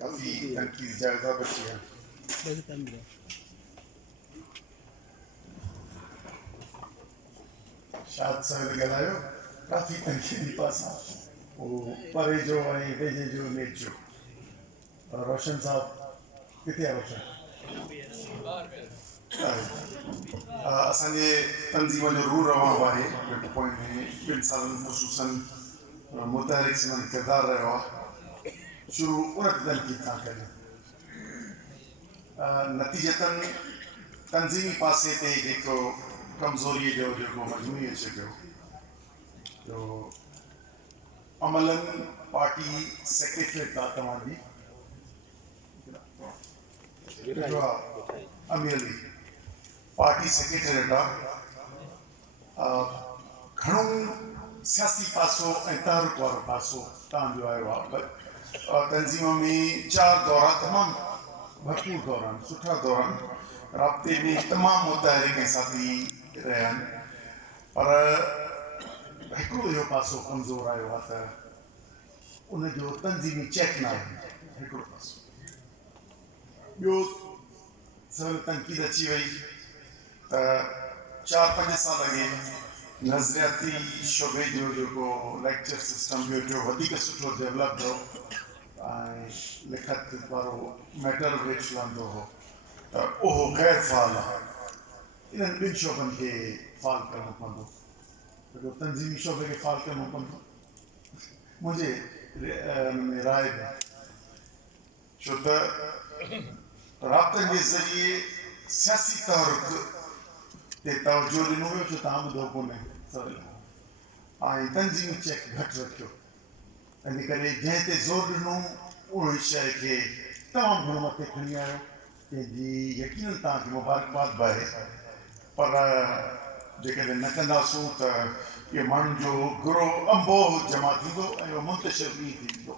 काफ़ी तनकीद जायज़ा बची है। शाद साहब ॻाल्हायो काफ़ी तनकीदी पासा वो परे जो ऐं वेझे जो नेट जो रोशन साहब किथे आहे रोशन असांजे तंज़ीम जो रूल रवां आहे घटि पॉइंट में ॿिनि सालनि ख़ुशूसन मुतहरिक सिंध किरदारु रहियो आहे शुरू उन तनकीद सां कयो नतीजतन तंज़ीमी पासे ते जेको कमज़ोरीअ जो जेको मजमूई अचे पियो जो अमलन पार्टी सेक्रेटरीट आहे तव्हांजी अमीर अली पार्टी सेक्रेटरीट आहे घणो सियासी पासो ऐं तहरीक वारो पासो तव्हांजो आयो आहे तंज़ीम में 4 दौरा तमामु भरपूर दौरा आहिनि सुठा दौरा आहिनि राब्ते में तमामु मुतहरिक ऐं साथी रहिया आहिनि पर हिकिड़ो इहो पासो कमज़ोर आयो आहे त उनजो तंज़ीमी चेक न आहे हिकिड़ो पासो ॿियो सभु तनकीद अची वई त 4-5 साल अॻे नज़रियाती शोबे जो जेको लेक्चर सिस्टम जो वधीक सुठो डेवलप हो ऐं लिखत वारो मैटर वेच हलंदो हो त उहो ग़ैर फ़ाल आहे इन्हनि ॿिनि शोबनि खे फ़ाल करणो पवंदो जेको तंज़ीमी शोबे खे फ़ाल करणो पवंदो मुंहिंजे राय में छो त राब्तनि जे ज़रिए सियासी तहरीक ते तवजो ॾिनो वियो छो तव्हां ॿुधो कोन्हे ऐं तंज़ीमी चेक घटि रखियो इन करे जंहिं ते ज़ोर ॾिनो उन शइ खे तमामु घणो मथे खणी आयो जंहिंजी यकीननि तव्हांखे मुबारकबाद बि आहे पर जेकॾहिं न कंदासूं त इहो माण्हुनि जो गिरोह अंबोह जमा थींदो ऐं उहो मुंतशिर बि थींदो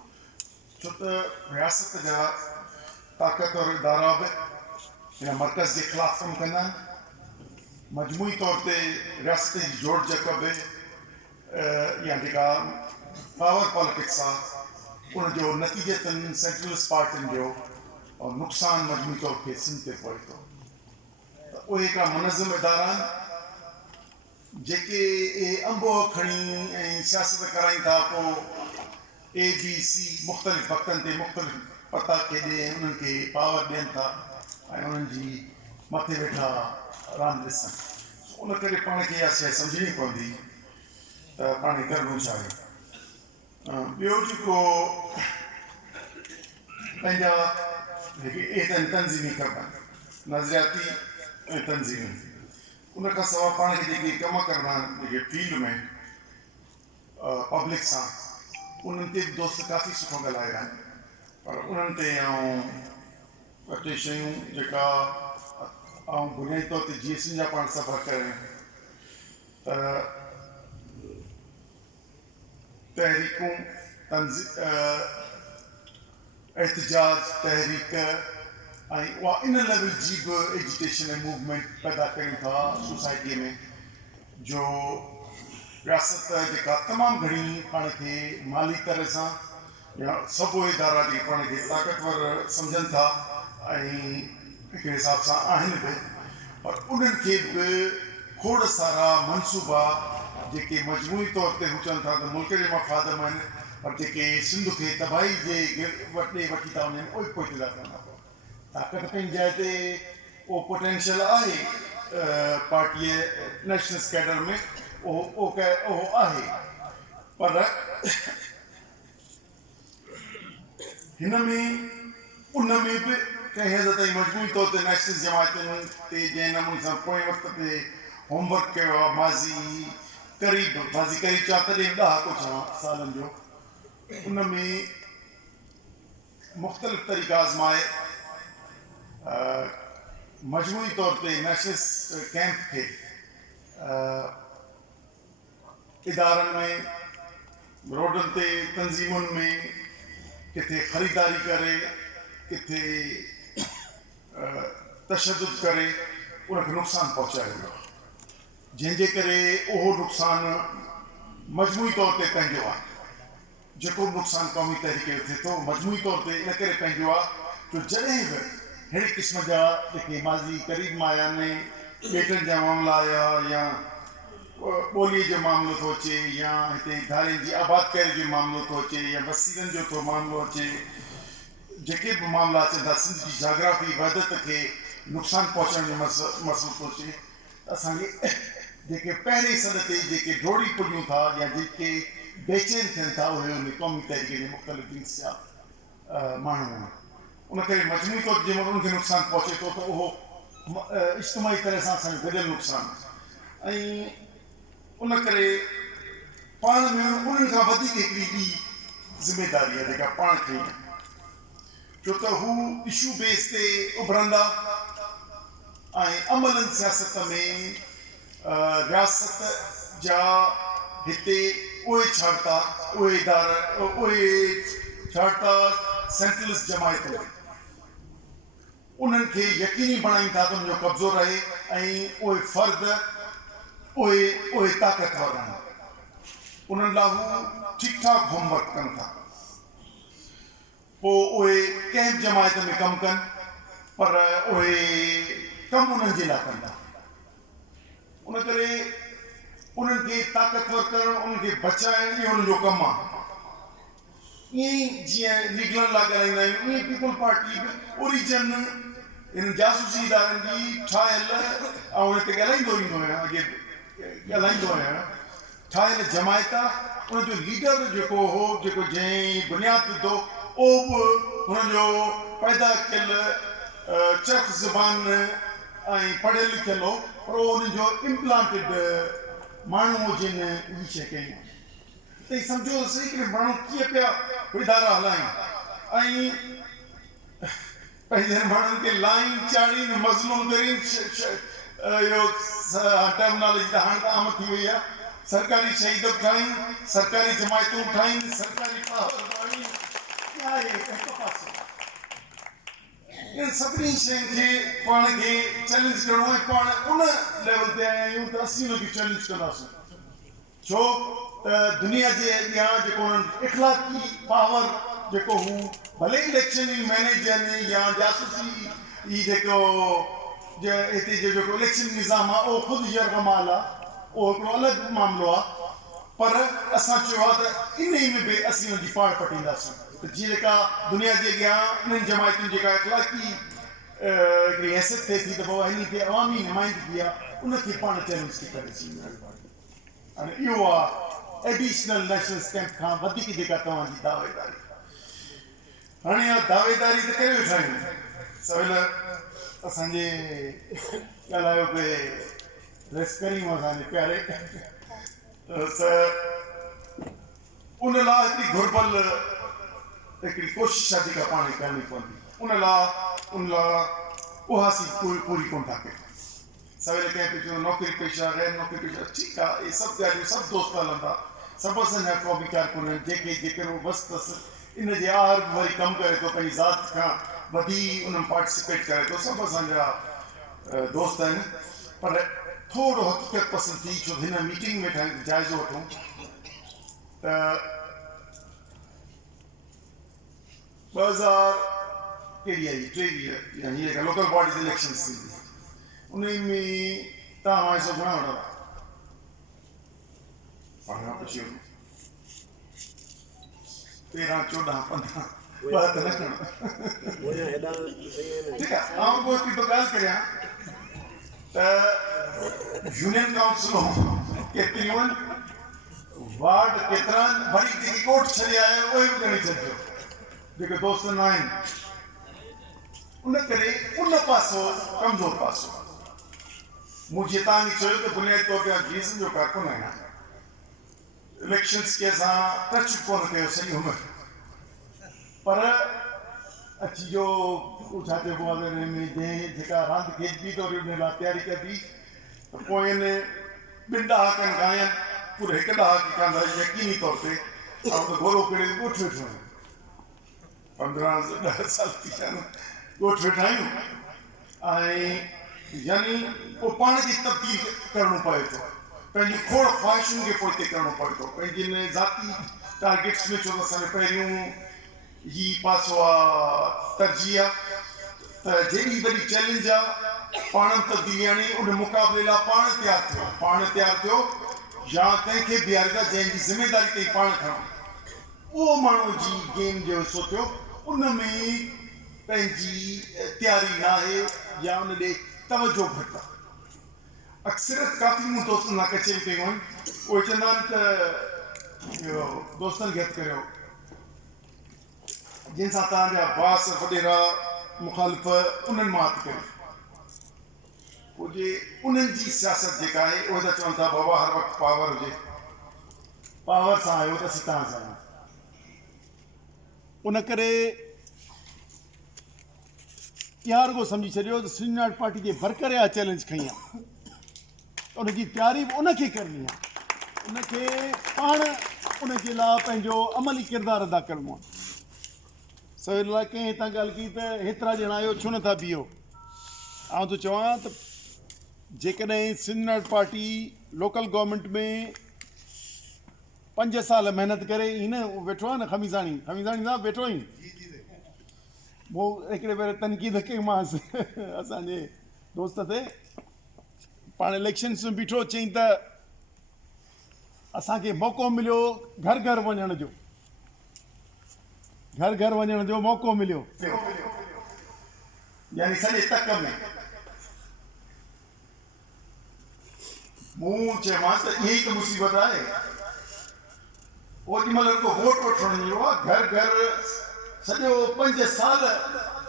छो त रियासत जा ताक़तवर इदारा बि हिन मर्कज़ जे ख़िलाफ़ु कमु कंदा आहिनि मजमूई तौर ते रियासत जी जोड़ जक बि या जेका पावर पॉलिटिक्स आहे उनजो नतीजतनि सेंट्रलिस्ट पार्टियुनि जो और नुक़सानु मजमूई तौर ते सिंध ते पए थो त उहे हिकिड़ा मुनज़िम इदारा आहिनि जेके अंबोह खणी ऐं सियासत कराइनि था पोइ ABC मुख़्तलिफ़ वक़्तनि ते मुख़्तलिफ़ पता खे ॾे उन्हनि खे पावर ॾियनि था ऐं उन्हनि जी मथे वेठा रांदि ॾिसनि उन करे पाण खे इहा शइ सम्झणी पवंदी त पाण करिणो छा आहे ॿियो जेको पंहिंजा जेके तंज़ीमी कम आहिनि नज़रियाती ऐं तंज़ीमी उन खां सवाइ पाण खे जेके कम करणा आहिनि जेके फील्ड में पब्लिक सां उन्हनि ते दोस्त काफ़ी सुठो ॻाल्हाया आहिनि पर उन्हनि ते ॿ टे शयूं जेका बुनियादी तौर ते GST जा पाण सफ़र करियूं त तहरीकूं एहतजाज तहरीक ऐं उहा इन लेवल जी बि एजुकेशन ऐं मूवमेंट पैदा कयूं था सोसाइटीअ में जो रियासत जेका तमामु घणी पाण खे माली तरह सां या सभु इदारा जेके पाण खे ताक़तवर सम्झनि था ऐं हिकिड़े हिसाब सां आहिनि बि पर उन्हनि खे बि खोड़ सारा मनसूबा जेके मजमूई तौर ते हू चवनि था त मुल्क जे मफ़ाद में आहिनि पर जेके सिंध खे तबाही जे वटि वठी था वञनि उहे पोइ था कनि ताक़त पंहिंजी जाइ ते उहो पोटेंशियल आहे पार्टीअ नेशनलिस्ट कैडर में उहो आहे पर हिन में उन में बि कंहिं हद ताईं मजबूरी तौर ते नेशनलिस्ट जमातुनि ते जंहिं नमूने सां पोएं वक़्त ते होमवर्क कयो आहे माज़ी क़रीब चवां तॾहिं ॾहाको चवां सालनि जो उन में मुख़्तलिफ़ तरीक़ा आज़माए मजमूई तौर ते नेशनलिस्ट कैंप खे इदारनि में रोडनि ते तंज़ीमुनि में किथे ख़रीदारी करे किथे तशद्दुद करे उनखे नुक़सानु पहुचायो वियो जंहिंजे करे उहो नुक़सानु मजमूई तौर ते पंहिंजो आहे जेको नुक़सानु क़ौमी तहरीक जो थिए थो मजमूई तौर ते इन करे पंहिंजो आहे जो जॾहिं बि अहिड़े क़िस्म जा जेके माज़ी क़रीब मां आया आहिनि पेटनि जा मामला आया या ॿोलीअ जो मामिलो थो अचे या हिते धारियुनि जी आबादकारी जो मामिलो थो अचे या वसीलनि जो थो मामिलो अचे जेके बि मामला अचनि था सिंध जी जाग्राफी वहदत खे नुक़सानु पहुचाइण जो मसइलो थो अचे असांखे जेके पहिरें सॾ ते जेके डोड़ी पुॼूं था या जेके बेचैन थियनि था उहे उन क़ौमी तहरीक जे मुख़्तलिफ़ जिन्स जा माण्हू आहिनि उन करे मजमूई तौर ते जंहिंमहिल उनखे नुक़सानु पहुचे थो त उहो इज्तिमाही तरह सां असांजो गॾियल नुक़सानु ऐं उन करे पाण में उन्हनि खां वधीक हिकिड़ी ॿी ज़िमेदारी आहे जेका पाण खई आहे छो त हू इशू बेस ते उभरंदा ऐं अमलनि सियासत में रियासत जा हिते उहे छाड़ता उहे इदारा उहे छाड़ता सेंट्रलिस्ट जमायतूं उन्हनि खे यकीनी बणाइनि था त उनजो कब्ज़ो रहे ऐं उहे फ़र्द उहे ताक़तवर आहिनि उन्हनि लाइ हू ठीकु ठाक होमवर्क कनि था पोइ उहे कंहिं बि जमायत में कमु कनि पर उहे कमु उन्हनि जे लाइ कंदा उन करे उन्हनि खे ताक़तवर करणु उन्हनि खे बचाइणु इहो उन्हनि जो कमु आहे ईअं ई जीअं लीगलनि लाइ ॻाल्हाईंदा आहियूं ईअं पीपल पार्टी बि ओरिजिन इन जासूसी इदारनि जी ठाहियल ऐं उन ते ॻाल्हाईंदो ईंदो आहियां अॻे ॻाल्हाईंदो आहियां ठाहियल जमायत आहे उनजो लीडर जेको हो जेको जंहिं बुनियादु विधो उहो बि हुनजो पैदा कयल चर्ख ज़बान ऐं पढ़ियल लिखियल हो पर उहो हुनजो इम्प्लांटेड माण्हू हुजनि इहा शइ कयूं त सम्झो सही करे माण्हू कीअं पिया इदारा हलाइनि ऐं पंहिंजे माण्हुनि खे लाइन चाढ़ीनि मज़लूम करीनि इहो टर्मिनोलॉजी त हाणे त आम थी वई आहे सरकारी शहीद बि ठाहिनि सरकारी जमायतूं ठाहिनि सरकारी इन सभिनी शयुनि खे पाण खे चैलेंज करिणो आहे पाण उन लेवल ते आया आहियूं त असीं उनखे चैलेंज कंदासीं छो त दुनिया जे अॻियां जेको उन्हनि इख़लाक़ी पावर जेको हू भले इलेक्शन ई मैनेज आहिनि या जासूसी ई जेको हिते जो जेको इलेक्शन निज़ाम आहे उहो ख़ुदि यरगमाल आहे उहो हिकिड़ो अलॻि मामिलो आहे पर असां चयो आहे त इन ई में बि असीं हुनजी पाड़ पटींदासीं त जीअं जेका दुनिया जे अॻियां इन्हनि जमायतुनि जेका इख़लाक़ी हिकिड़ी हैसियत थिए थी त पोइ हिन खे अवामी नुमाइंदगी आहे उनखे पाण चैलेंज थी करे हाणे इहो आहे एडिशनल नेशनल स्टैम्प खां वधीक जेका तव्हांजी दावेदारी हाणे इहा दावेदारी त करे वेठा आहियूं सवेल असांजे ॻाल्हायो पिए रेस करियूं असांजे प्यारे उन लाइ हिकिड़ी घुर्बल हिकिड़ी कोशिशि आहे जेका पाण खे करणी पवंदी उन लाइ उहा असीं पूरी कोन था कयूं सवेल कंहिं चयो नौकिरी पेशा गैर नौकिरी पेशा ठीकु आहे इहे सभु ॻाल्हियूं सभु दोस्त हलंदा सभु असांजा क़ौमी कारकुन आहिनि जेकॾहिं मस्तु अथसि इन जे आर वरी कमु करे थो पंहिंजी ज़ात खां वधी उन में पार्टिसिपेट करे थो सभु असांजा दोस्त आहिनि पर थोरो हक़ीक़त पसंदि थी छो हिन मीटिंग में जाइज़ो वठूं त 2000 कहिड़ी आई 23 या हीअ लोकल बॉडीज़ इलेक्शन्स थींदी उन में तव्हां मां हिसो घणा वठंदा पाण खां पुछी वठो 13 14 15 बात न करणो ठीकु आहे आउं पोइ थी थो ॻाल्हि करियां त यूनियन काउंसिलूं केतिरियूं आहिनि वार्ड केतिरा आहिनि वरी जेके कोर्ट छॾे आया उहे बि ॻणी छॾिजो जेके दोस्त न आहिनि उन करे उन पासो कमज़ोर पासो मूं जीअं तव्हांखे चयो त बुनियादी तौर ते जीसन जो कारकुन आहियां इलेक्शन्स खे असां टच कोन कयो सॼी उमिरि पर अची जो छा चइबो आहे में जंहिं जेका रांदि खेॾबी त वरी उन लाइ तयारी कबी त पोइ इन 2 ॾहाकनि खां या पूरे 1 ॾहाके खां यकीनी तौर ते ऐं त घोड़ो किड़े ॻोठ वेठो आहियूं 15 साल थी विया आहिनि ॻोठ वेठा आहियूं ऐं यानी पोइ पाण खे तब्दील करिणो पए थो पंहिंजी खोड़ ख़्वाहिशुनि खे पोइ हिते करिणो पए थो पंहिंजी ज़ाती टारगेट्स में चो असांजो पहिरियों ही पासो आहे तरजीह आहे त जेॾी वॾी चैलेंज आहे पाण तब्दीली आणी उन मुक़ाबले लाइ पाण तयारु थियो या कंहिंखे बीहारींदा जंहिंजी ज़िमेदारी ते पाण खणो उहो माण्हू जी गेम जो हिसो थियो उन में पंहिंजी तयारी न आहे या उन ॾे तवजो घटि आहे अक्सर काफ़ी मूं दोस्तनि सां कचेरी कयूं आहिनि उहे चवंदा आहिनि त दोस्तनि खे हथु करियो जंहिंसां तव्हांजा बास वॾेरा मुखालिफ़ उन्हनि मां हथु करियो पोइ जे उन्हनि जी सियासत जेका आहे उहे त चवनि था बाबा हर वक़्तु पावर हुजे पावर सां आयो त असीं तव्हां सां आहियूं उन करे इहा रुॻो सम्झी छॾियो त श्रीनाथ पार्टी जे बरक़रार इहा चैलेंज खई आहे उनजी तयारी बि उनखे करणी आहे उनखे पाण उनजे लाइ पंहिंजो अमली किरदारु अदा करिणो आहे सवेल लाइ कंहिं हितां ॻाल्हि कई त हेतिरा ॼणा आहियो छो नथा बीहो आउं थो चवां त जेकॾहिं श्रीनाथ पार्टी लोकल गवर्नमेंट में 5 साल महिनत करे हिन वेठो आहे न खमीसाणी साहब वेठो ई वो हिकिड़े भेरे तनक़ीद कईमांसि असांजे दोस्त ते पाण इलेक्शन्स में बीठो चई त असांखे मौक़ो मिलियो घर घर वञण जो मौक़ो मिलियो यानी सॼे तक में मूं चयोमांसि त इहा ई त मुसीबत आहे ओॾी महिल को वोट वठण जो आहे घर सॼो 5 साल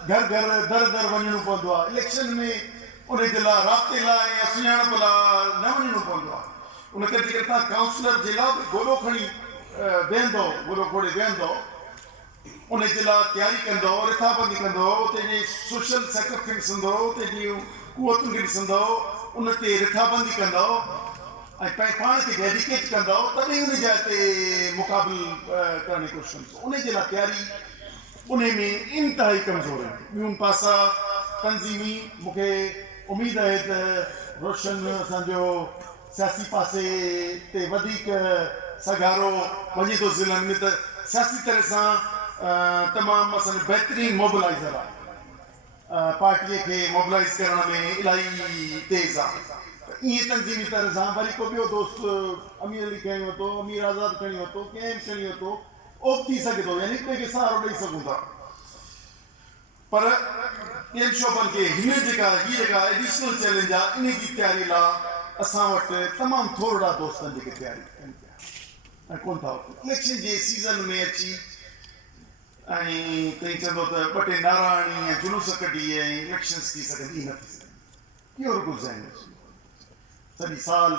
घर दर वञणो पवंदो आहे इलेक्शन में उनजे लाइ राब्ते लाइ ऐं सुञाणप लाइ न वञणो पवंदो आहे उन करे जेकर तव्हां काउंसलर जे लाइ बि घोड़ो खणी घोड़े वेहंदो उनजे लाइ तयारी कंदो रिथाबंदी कंदो उते जी सोशल सेटअप खे ॾिसंदो उते जी कुवतुनि खे ॾिसंदो उन ते रिथाबंदी कंदो ऐं पाण खे डेडिकेट कंदो तॾहिं उन जाइ ते मुक़ाबिल करण जी कोशिशि कंदो उनजे लाइ तयारी उन में इंतिहाई कमज़ोर आहिनि ॿियूं पासा तंज़ीमी मूंखे उमेदु आहे त रोशन असांजो सियासी पासे ते वधीक सगारो वञे थो ज़िलनि में त सियासी तरह सां तमामु असांजो बहितरीनु मोबिलाइज़र आहे पार्टीअ खे मोबिलाइज़ करण में इलाही तेज़ आहे ईअं तंज़ीमी तरह सां वरी को ॿियो दोस्त अमीर अली खणी वरितो अमीर आज़ाद खणी वरितो कंहिं खणी वरितो उहो थी सघे थो यानी ॿिए खे सहारो ॾेई सघूं था पर ॿियनि शोबनि खे हीअ जेका एडिशनल चैलेंज आहे इन जी तयारी लाइ असां वटि तमामु थोरा दोस्तनि जेके तयारी कनि पिया ऐं कोन था इलेक्शन जे सीज़न में अची ऐं कई चवंदो त 2 टे नारा हणी ऐं जुलूस कढी ऐं इलेक्शन्स थी सघंदी न थी सघंदी इहो रुॻो ज़हन सॼी साल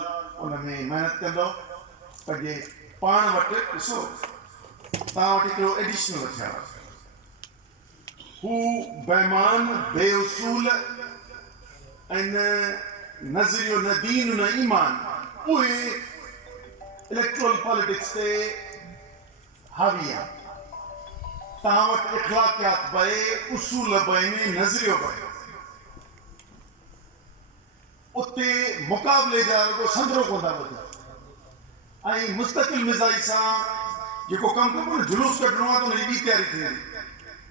उन में महिनत कंदो पंहिंजे पाण वटि ॾिसो तव्हां वटि हिकिड़ो एडिशनल हथियार हू बेमान बेउसूल ऐं नज़रियो न दीन न ईमान उहे इलेक्ट्रोल पॉलिटिक्स ते हावी आहे तव्हां वटि इख़लाक़ियात बहे उसूल बहिनि नज़रियो बहे उते मुक़ाबले जा रुॻो संदरो कोन था वधनि ऐं मुस्तक़िल मिज़ाज सां जेको कमु कबो न जुलूस कढणो आहे त हुनजी ॿी तयारी थींदी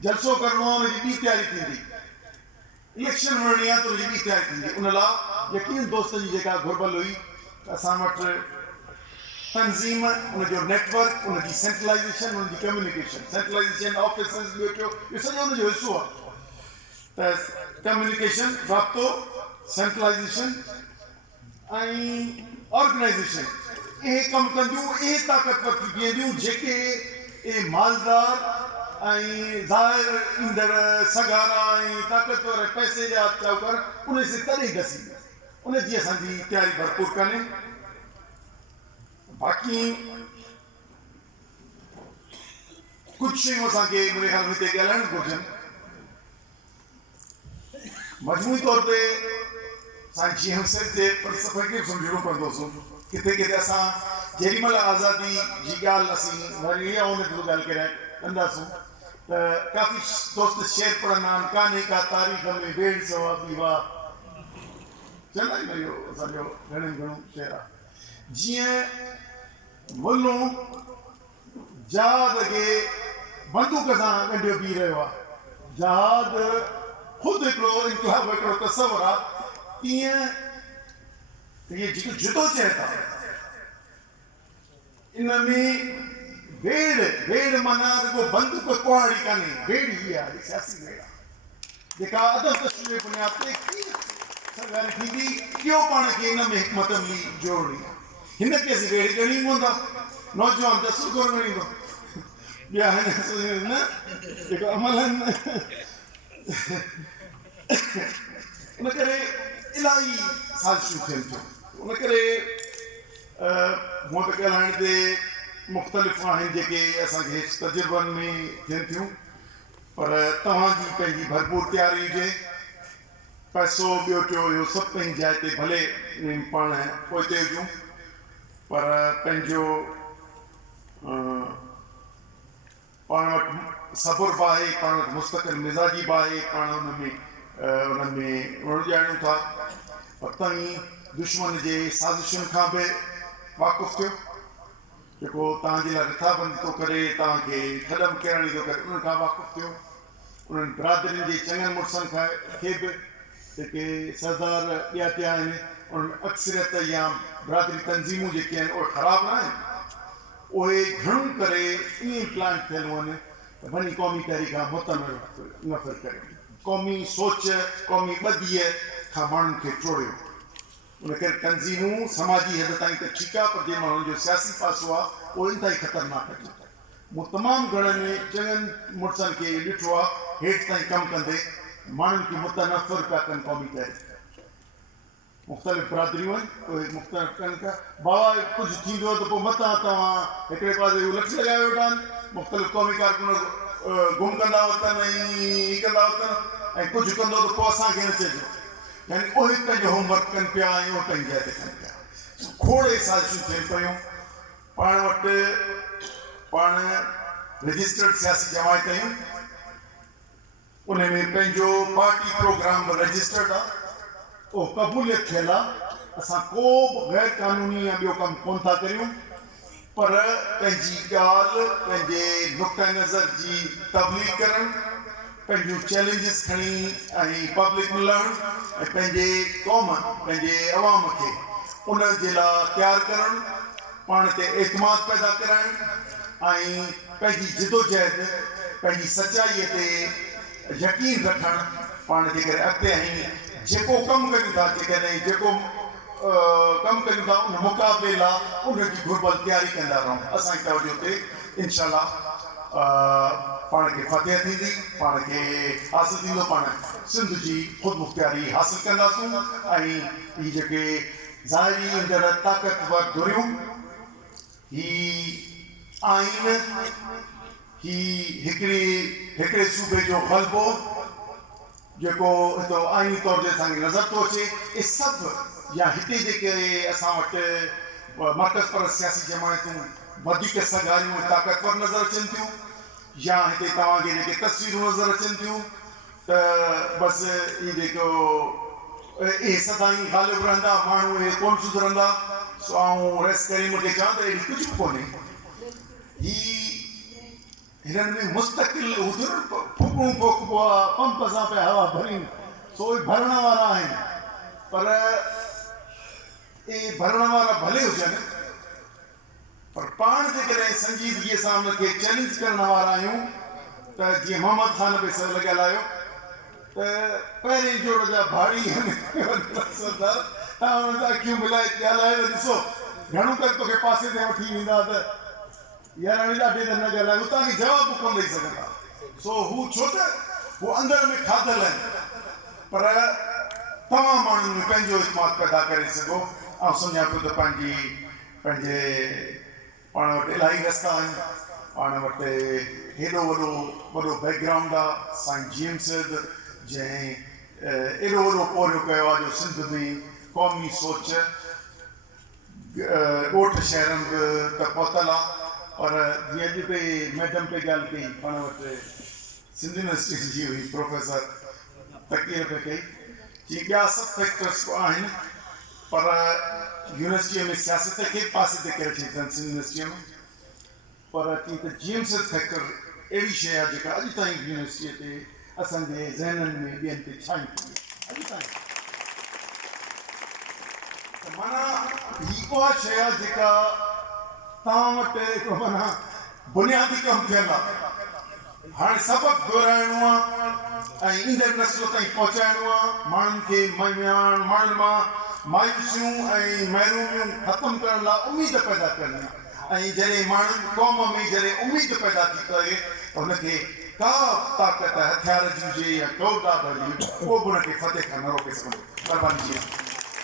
जलसो करिणो आहे हुनजी ॿी तयारी थींदी इलेक्शन वञणी आहे त हुनजी ॿी तयारी थींदी उन लाइ यकीन दोस्त जी जेका घुरबल हुई असां वटि तंज़ीम उनजो नेटवर्क उनजी सेंट्रलाइज़ेशन उनजी कम्युनिकेशन सेंट्रलाइज़ेशन ऑफिसर्स ॿियो थियो इहो सॼो उनजो हिसो आहे त कम्युनिकेशन राब्तो सेंट्रलाइज़ेशन ऐं ऑर्गेनाइज़ेशन इहे कमु कंदियूं इहे ताक़तवर थी बीहंदियूं जेके मालदार ऐं ज़ाहिर ईंदड़ सगारा ऐं ताक़तवर पैसे जा चौकर उन से तॾहिं घसी उनजी असांजी तयारी भरपूर कोन्हे बाक़ी कुझु शयूं असांखे मुंहिंजे ख़्याल में हिते ॻाल्हाइणु घुरिजनि मजमूई तौर ते असां जीअं जे फ़लसफ़े खे सम्झणो पवंदो किथे किथे असां जेॾी महिल आज़ादी जी ॻाल्हि असीं वरी इहा उन ते ॻाल्हि कंदासीं त काफ़ी दोस्त शेर पढ़ंदा आहिनि कान्हे का तारीख़ में भेड़ सवाबी वाह चवंदा आहिनि इहो असांजो घणो शेर आहे जीअं मुल्लूं जहाद खे बंदूक सां ॻंढियो बीह रहियो आहे जहाद ख़ुदि हिकिड़ो इनकलाब हिकिड़ो तस्वर आहे तीअं इहे जेको जुदो चए था इन में भेड़ माना रुगो बंदूक कुहाड़ी कान्हे भेड़ ई आहे सियासी भेड़ आहे जेका अदब तशरीह जे बुनियाद ते सरकार थींदी कीअं पाण खे इन में हिकमत अमली जोड़णी आहे हिन खे असीं भेड़ ॻणी पवंदा नौजवान त सुठो ॻणींदो ॿिया हिन न जेको अमल आहिनि उन करे इलाही साज़िशूं थियनि थियूं उन करे हूअं त ॻाल्हाइण ते मुख़्तलिफ़ आहिनि जेके असांखे तजुर्बनि में थियनि थियूं पर तव्हांजी पंहिंजी भरपूर तयारी हुजे पैसो ॿियो टियों इहो सभु पंहिंजी जाइ ते भले पाण पहुते हुजूं पर पंहिंजो पाण वटि सबुर बि आहे पाण वटि मुस्तक़िल मिज़ाजी बि आहे पाण उनमें उणॼाणूं था पर तव्हीं दुश्मन जे साज़िशुनि खां बि वाक़ुफ़ु थियो जेको तव्हांजे लाइ रिथाबंदी थो करे तव्हांखे खॾम किरणी थो करे उन्हनि खां वाक़ुफ़ु थियो उन्हनि बिरादरियुनि जे चङनि मुड़ुसनि खां खे बि जेके सरदार ॿिया टिया आहिनि उन्हनि अक्सरियत या बिरादरी तंज़ीमूं जेके आहिनि उहे ख़राबु न आहिनि उहे घणो करे ईअं प्लान थियल आहिनि त वञी क़ौमी तहरीक खां मुतनफ़िर करे क़ौमी सोच क़ौमी ॿधीअ खां माण्हुनि खे टोड़ियो उन करे तंज़ीमूं समाजी हद ताईं त ठीकु आहे पर जंहिं माण्हुनि जो सियासी पासो आहे उहो इंतिहाई ख़तरनाक आहे मूं तमामु घणनि चङनि मुड़ुसनि खे ॾिठो आहे हेठि ताईं कमु कंदे माण्हुनि खे मुतनफ़िर पिया कनि क़ौमी तहरीक मुख़्तलिफ़ बिरादरियूं आहिनि उहे मुख़्तलिफ़ कनि था बाबा कुझु थींदो त पोइ मथां तव्हां हिकिड़े पासे लठ लॻाए वेठा आहिनि मुख़्तलिफ़ क़ौमी कारकुन गुम कंदा वतन ऐं हीअ कंदा वतन ऐं कुझु कंदो त पोइ असांखे न चइजो यानी उहे पंहिंजो होमवर्क कनि पिया ऐं उहे पंहिंजी जाइ ते कनि पिया खोड़े साज़िशूं थियनि पियूं पाण वटि पाण रजिस्टर्ड सियासी जमायत आहियूं उन में पंहिंजो पार्टी प्रोग्राम बि रजिस्टर्ड आहे उहो क़बूलियत थियल आहे असां को बि गैर क़ानूनी या ॿियो कमु कोन था करियूं पर पंहिंजी ॻाल्हि पंहिंजे नुक़्ता नज़र जी तबलीग करणु पंहिंजूं चैलेंजिस खणी ऐं पब्लिक मिलणु ऐं पंहिंजे क़ौम पंहिंजे अवाम खे उन जे लाइ तयारु करणु पाण ते एतमाद पैदा कराइणु ऐं पंहिंजी जिदोजहद पंहिंजी सचाईअ ते यकीन रखणु पाण जे करे अॻिते ऐं जेको कमु कयूं था जेकॾहिं जेको कमु कयूं था उन मुक़ाबले लाइ उनजी घुर्बल तयारी कंदा रहूं असांजी तवजो ते इनशाअल्लाह पाण खे फतेह थींदी पाण खे हासिलु थींदो पाण सिंध जी ख़ुदि मुख़्तियारी हासिलु कंदासूं ऐं ही जेके ज़ाहिरी अंदर ताक़तवर धुरियूं ही आइन ही हिकिड़े सूबे जो ग़लबो जेको हितो आइनी तौर ते असांखे नज़र थो अचे इहे सभु या हिते जेके असां वटि मर्कज़ पर सियासी जमायतूं वधीक सगारियूं ताक़तवर नज़र अचनि थियूं या हिते तव्हांखे जेके तस्वीरूं नज़र अचनि थियूं त बसि इहे जेको इहे सदाईं ग़ालिब रहंदा माण्हू इहे कोन सुधरंदा सो आऊं रेस करीम खे चवां त अहिड़ी कुझु बि कोन्हे ही हिननि में मुस्तक़िल फुकूं पोखबो आहे पंप सां पिया हवा भरियूं सो उहे भरण वारा आहिनि पर इहे भरण वारा भले हुजनि पर पाण जेकॾहिं संजीदगीअ सां उनखे चैलेंज करण वारा आहियूं त जीअं मोहम्मद ख़ान बि लॻियल आहियो त पहिरें जोड़ जा भाड़ी सरदार तव्हां हुन सां अखियूं मिलाए ॻाल्हाए त ॾिसो घणो करे तोखे पासे ते वठी वेंदा त यार ॾाढे त न ॻाल्हाए हू तव्हांखे जवाबु कोन ॾेई सघंदा सो हू छो त हू अंदरि में खाधल आहिनि पर तव्हां माण्हुनि में पंहिंजो इतमाद पैदा करे सघो ऐं सम्झां पियो त पंहिंजे पाण वटि इलाही रस्ता आहिनि पाण वटि हेॾो वॾो बैकग्राउंड आहे साईं जेम्स जंहिं एॾो वॾो पोरियो कयो आहे जो सिंध में क़ौमी सोच ॻोठ शहरनि बि त पहुतल आहे पर जीअं अॼु पे मैडम पे ॻाल्हि कई पाण वटि सिंध यूनिवर्सिटी जी हुई प्रोफेसर तकीर पे कई जी ॿिया सभु फैक्टर्स आहिनि पर यूनिवर्सिटीअ में सियासत खे पासे ते करे छॾींदा आहिनि सिंध यूनिवर्सिटीअ में पर चई त जेम्स थैकर अहिड़ी शइ आहे जेका अॼु ताईं यूनिवर्सिटीअ ते असांजे ज़हननि में ॿियनि ते छाई थी अॼु ताईं त माना हीअ उहा शइ आहे जेका तव्हां वटि हिकिड़ो माना बुनियादी कमु थियल आहे हाणे सबक़ु दोहिराइणो आहे ऐं ईंदड़ नस्ल ताईं पहुचाइणो आहे माण्हुनि खे माण्हुनि मां मायूसियूं ऐं महिरूमियूं ख़तमु करण लाइ उमेद पैदा करणी ऐं जॾहिं माण्हुनि क़ौम में जॾहिं उमेद पैदा थी करे त हुनखे का ताक़त हथियार जी हुजे या को ॾाढ हुजे उहो बि हुनखे फतेह खां न रोके सघंदो महिरबानी